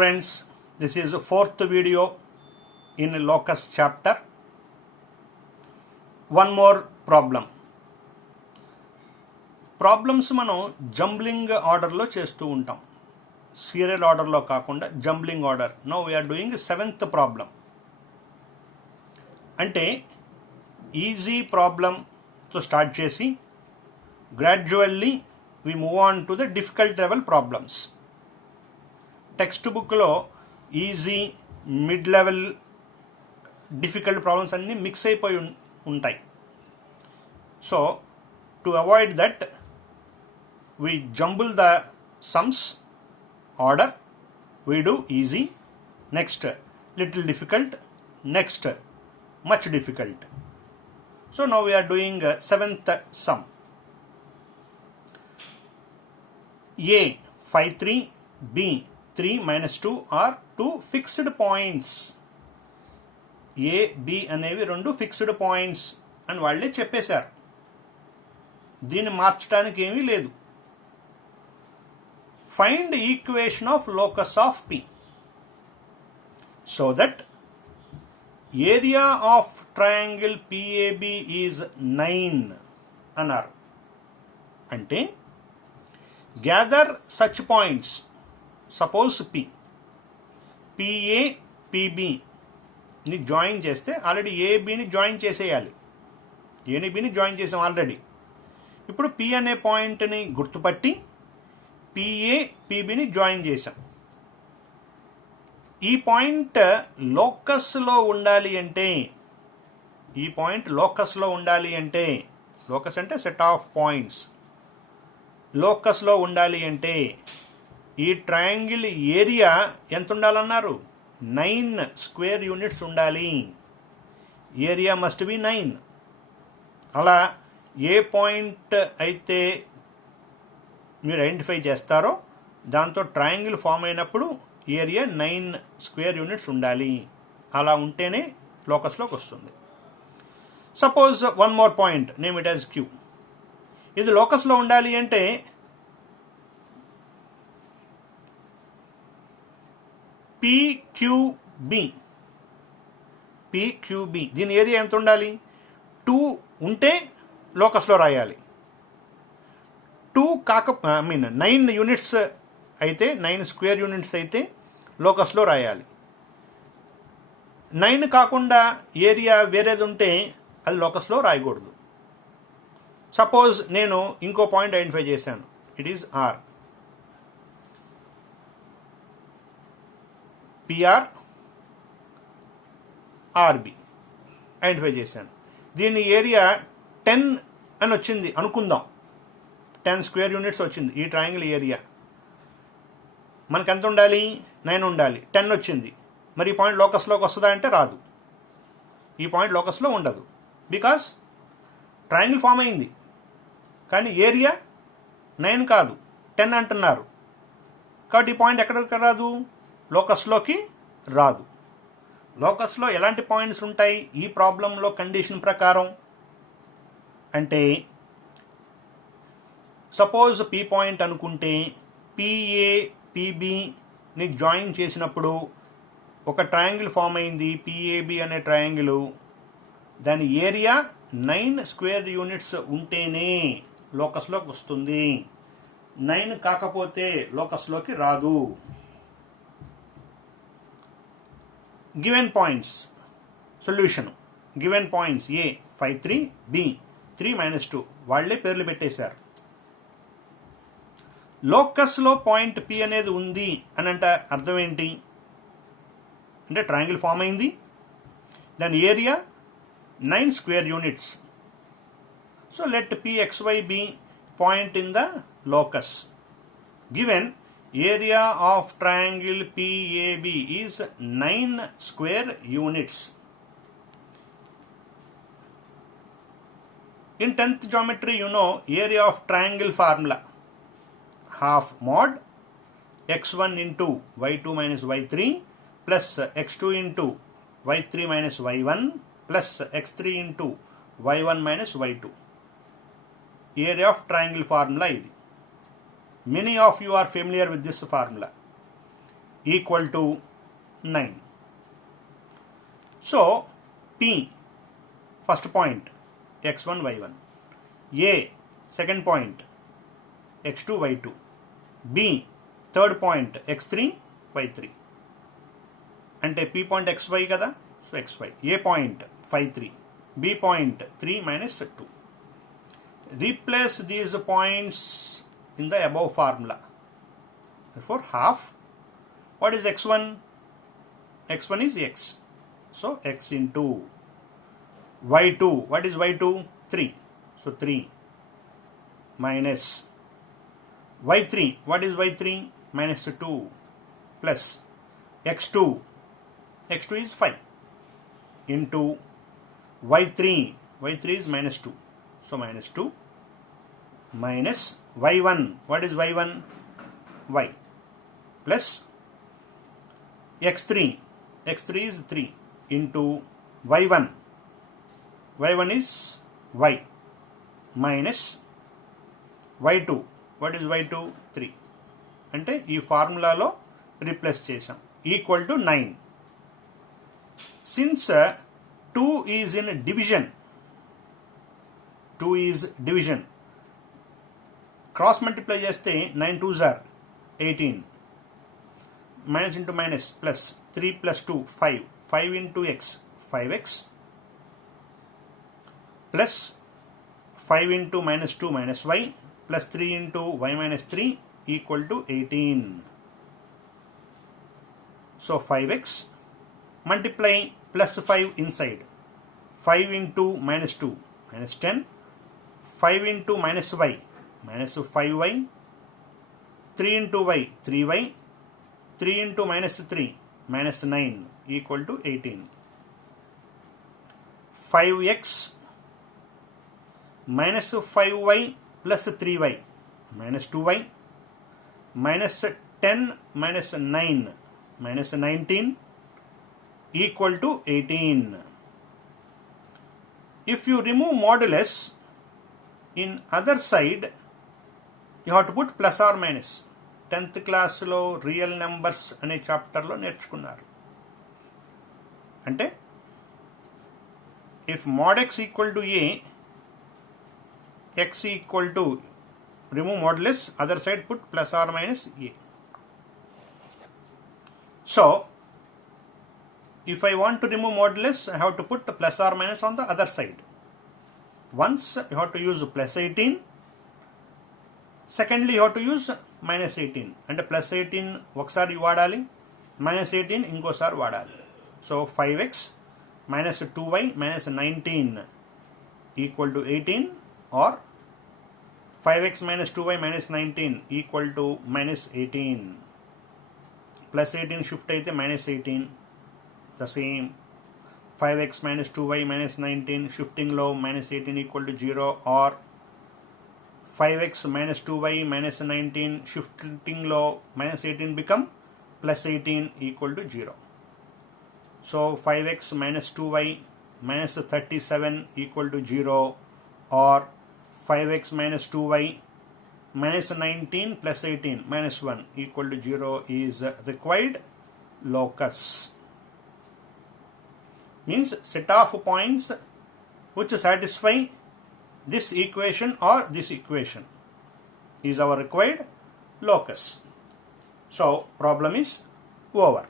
Friends, this is the fourth video in locus chapter. One more problem. Problems మనం jumbling ఆర్డర్లో చేస్తూ ఉంటాం, serial ఆర్డర్లో కాకుండా jumbling order. No we're doing seventh problem. అంటే easy ప్రాబ్లంతో స్టార్ట్ చేసి gradually we move on to the difficult level problems. Text బుక్లో easy, mid level, difficult problems అన్నీ మిక్స్ అయిపోయి ఉంటాయి. So to avoid that we jumble the sums order. We do easy, next little difficult, next much difficult. So now we are doing seventh sum. A 5 3, B 3 minus 2 are two fixed points. A B అనేవి రెండు fixed points అని వాళ్ళే చెప్పేశారు. దీన్ని మార్చడానికి ఏమీ లేదు. Find equation of locus of P so that area of triangle PAB is 9 అన్నారు. అంటే gather such points. Suppose P, PA PBని జాయిన్ చేస్తే ఆల్రెడీ ఏబిని జాయిన్ చేసేయాలి. ఏని బిని జాయిన్ చేసాం ఆల్రెడీ. ఇప్పుడు P అనే పాయింట్ని గుర్తుపట్టి పిఏ పిబిని జాయిన్ చేశాం. ఈ పాయింట్ లోకస్లో ఉండాలి అంటే, ఈ పాయింట్ లోకస్లో ఉండాలి అంటే, లోకస్ అంటే సెట్ ఆఫ్ పాయింట్స్, లోకస్లో ఉండాలి అంటే ఈ ట్రయాంగిల్ ఏరియా ఎంత ఉండాలన్నారు? 9 స్క్వేర్ యూనిట్స్ ఉండాలి. Area must be 9. అలా ఏ పాయింట్ అయితే మీరు ఐడెంటిఫై చేస్తారో దాంతో ట్రయాంగిల్ ఫామ్ అయినప్పుడు ఏరియా 9 స్క్వేర్ యూనిట్స్ ఉండాలి. అలా ఉంటేనే లోకస్లోకి వస్తుంది. Suppose one more point, name it as Q. ఇది లోకస్లో ఉండాలి అంటే పిక్యూబి, పిక్యూబి దీని ఏరియా ఎంత ఉండాలి? 2 ఉంటే లోకస్లో రాయాలి. 2 9 యూనిట్స్ అయితే, 9 స్క్వేర్ యూనిట్స్ అయితే లోకస్లో రాయాలి. 9 కాకుండా ఏరియా వేరేది ఉంటే అది లోకస్లో రాయకూడదు. సపోజ్ నేను ఇంకో పాయింట్ ఐడెంటిఫై చేశాను, it is R. PR RB identify చేశాను. దీని ఏరియా 10 అని వచ్చింది అనుకుందాం. 10 స్క్వేర్ యూనిట్స్ వచ్చింది ఈ ట్రయాంగిల్ ఏరియా. మనకు ఎంత ఉండాలి? 9 ఉండాలి. 10 వచ్చింది. మరి ఈ పాయింట్ లోకస్లోకి వస్తుందా అంటే రాదు. ఈ పాయింట్ లోకస్లో ఉండదు. బికాస్ ట్రయాంగిల్ ఫామ్ అయింది కానీ ఏరియా 9 కాదు 10 అంటున్నారు. కాబట్టి ఈ పాయింట్ ఎక్కడికి రాదు? లోకస్లోకి రాదు. లోకస్లో ఎలాంటి పాయింట్స్ ఉంటాయి ఈ ప్రాబ్లంలో కండిషన్ ప్రకారం అంటే, సపోజ్ పీ పాయింట్ అనుకుంటే పిఏ పిబిని జాయిన్ చేసినప్పుడు ఒక ట్రయాంగిల్ ఫామ్ అయింది, పిఏబి అనే ట్రయాంగిల్. దాని ఏరియా 9 స్క్వేర్ యూనిట్స్ ఉంటేనే లోకస్లోకి వస్తుంది. 9 కాకపోతే లోకస్లోకి రాదు. Given points solution. Given points A 5 3, B 3 minus 2 వాళ్లే పేర్లు పెట్టేశారు. లోకస్లో పాయింట్ పి అనేది ఉంది అని అంటే అర్థం ఏంటి అంటే ట్రయాంగిల్ ఫామ్ అయింది, దాని area 9 square units. So let P X Y be point in the locus. Given area of triangle P A B is 9 square units. In 10th geometry, you know area of triangle formula. Half mod x1 into y2 minus y3 plus x2 into y3 minus y1 plus x3 into y1 minus y2. Area of triangle formula ఇది. Many of you are familiar with this formula. equal to 9. So P, first point, x1, y1. A, second point, x2, y2. B, third point, x3, y3. అంటే P point xy కదా, so xy. A point 5, 3. B point 3 minus 2. Replace these points in the above formula. Therefore half, what is x1? X1 is x. So x into y2. What is y2? 3. So 3 minus y3. What is y3? Minus 2 plus x2. x2 is 5 into y3. y3 is minus 2. So minus 2 minus y1. What is y1? y plus x3. x3 is 3 into y1. y1 is y minus y2. What is y2? 3. అంటే ఈ ఫార్ములాలో రీప్లేస్ చేసాం. Equal to 9. Since 2 is in division, 2 is division, cross multiply చేస్తే 9 2s are 18, minus into minus plus 3 plus 2 5, 5 into x 5x plus 5 into minus 2 minus y plus 3 into y minus 3 equal to 18. So 5x multiply plus 5 inside, 5 into minus 2 minus 10, 5 into minus y minus 5y, 3 into y 3y, 3 into minus 3 minus 9 equal to 18. 5x minus 5y plus 3y minus 2y minus 10 minus 9 minus 19 equal to 18. If you remove modulus, in other side you have to put plus or minus. 10th class లో real numbers అనే చాప్టర్లో నేర్చుకున్నారు. అంటే if mod x equal to a, x equal to, remove modulus, other side put plus or minus a. So if I want to remove modulus, I have to put the plus or minus on the other side. Once you have to use plus 18, secondly you have to use minus 18. అంటే plus 18 ఒకసారి వాడాలి, minus 18 ఇంకోసారి వాడాలి. So 5x minus 2y minus 19 equal to 18, or 5x minus 2y minus 19 equal to minus 18. Plus 18 shift అయితే minus 18. The same, 5x minus 2y minus 19 shifting low minus 18 equal to 0, or 5x minus 2y minus 19 shifting low minus 18 become plus 18 equal to 0. So 5x minus 2y minus 37 equal to 0, or 5x minus 2y minus 19 plus 18 minus 1 equal to 0 is required locus. Means set of points which satisfy this equation or this equation is our required locus. So problem is over.